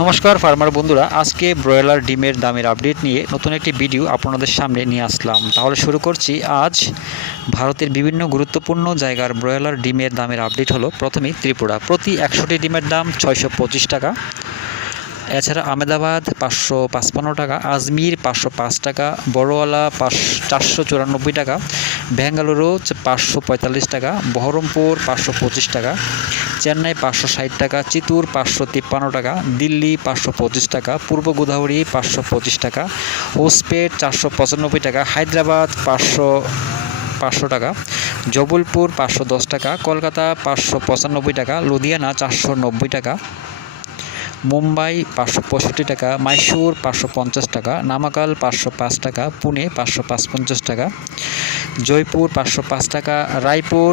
নমস্কার ফার্মার বন্ধুরা, আজকে ব্রয়লার ডিমের দামের আপডেট নিয়ে নতুন একটি ভিডিও আপনাদের সামনে নিয়ে আসলাম। তাহলে শুরু করছি। আজ ভারতের বিভিন্ন গুরুত্বপূর্ণ জায়গার ব্রয়লার ডিমের দামের আপডেট হলো প্রথমেই ত্রিপুরা। প্রতি একশোটি ডিমের দাম ছয়শো পঁচিশ টাকা। এছাড়া আহমেদাবাদ পাঁচশো পাঁচপান্ন টাকা, আজমির পাঁচশো পাঁচ টাকা বড়ওয়ালা পাঁচ চারশো চুরানব্বই টাকা বেঙ্গালুরু পাঁচশো পঁয়তাল্লিশ টাকা, বহরমপুর পাঁচশো পঁচিশ টাকা, চেন্নাই পাঁচশো ষাট টাকা, চিতুর পাঁচশো তিপ্পান্ন টাকা, দিল্লি পাঁচশো পঁচিশ টাকা, পূর্ব গোদাবরী পাঁচশো পঁচিশ টাকা হোসপেট চারশো পঁচানব্বই টাকা, হায়দ্রাবাদ পাঁচশো পাঁচশো টাকা, জবলপুর পাঁচশো দশ টাকা, কলকাতা পাঁচশো পঁচানব্বই টাকা, লুধিয়ানা চারশো নব্বই টাকা মুম্বাই পাঁচশো পঁয়ষট্টি টাকা, মাইসুর পাঁচশো পঞ্চাশ টাকা, নামাকাল পাঁচশো পাঁচ টাকা, পুনে পাঁচশো পাঁচ পঞ্চাশ টাকা, জয়পুর পাঁচশো পাঁচ টাকা, রায়পুর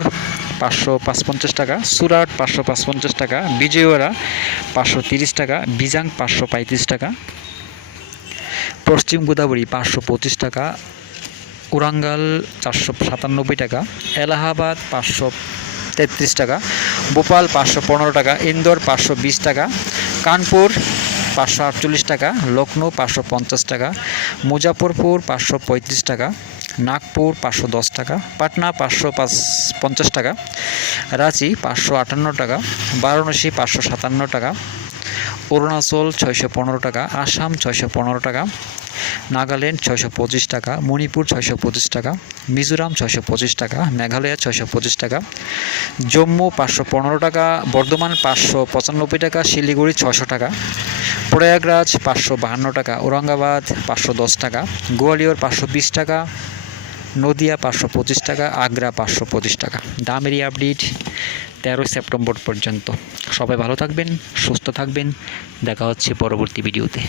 পাঁচশো পাঁচ পঞ্চাশ টাকা, সুরাট পাঁচশো পাঁচ পঞ্চাশ টাকা, বিজয়ওয়াড়া পাঁচশো তিরিশ টাকা, বিজাং পাঁচশো পঁয়ত্রিশ টাকা, পশ্চিম গোদাবরী পাঁচশো পঁচিশ টাকা, উরাঙ্গাল চারশো সাতানব্বই টাকা, এলাহাবাদ পাঁচশো তেত্রিশ টাকা, ভোপাল পাঁচশো পনেরো টাকা, ইন্দোর পাঁচশো বিশ টাকা কানপুর, পাঁচশো আটচল্লিশ টাকা লখনৌ পাঁচশো পঞ্চাশ টাকা, মুজাফরপুর পাঁচশো পঁয়ত্রিশ টাকা, নাগপুর পাঁচশো দশ টাকা, পাটনা পাঁচশো পাঁচ, পঞ্চাশ টাকা, রাঁচি পাঁচশো আটান্ন টাকা, বারাণসী পাঁচশো সাতান্ন টাকা, অরুণাচল ছয়শো পনেরো টাকা, আসাম ছয়শো পনেরো টাকা নাগাল্যান্ড ছয়শো পঁচিশ টাকা, মণিপুর ছয়শো পঁচিশ টাকা, মিজোরাম ছয়শো পঁচিশ টাকা, মেঘালয় ছয়শো পঁচিশ টাকা, জম্মু পাঁচশো পনেরো টাকা, বর্ধমান পাঁচশো পঁচানব্বই টাকা, শিলিগুড়ি ছশো টাকা, প্রয়াগরাজ পাঁচশো বাহান্ন টাকা, ঔরঙ্গাবাদ পাঁচশো দশ টাকা, গোয়ালিয়র পাঁচশো বিশ টাকা, নদিয়া পাঁচশো পঁচিশ টাকা, আগ্রা পাঁচশো পঁচিশ টাকা। দামেরই আপডেট তেরোই সেপ্টেম্বর পর্যন্ত। সবাই ভালো থাকবেন, সুস্থ থাকবেন। দেখা হচ্ছে পরবর্তী ভিডিওতে।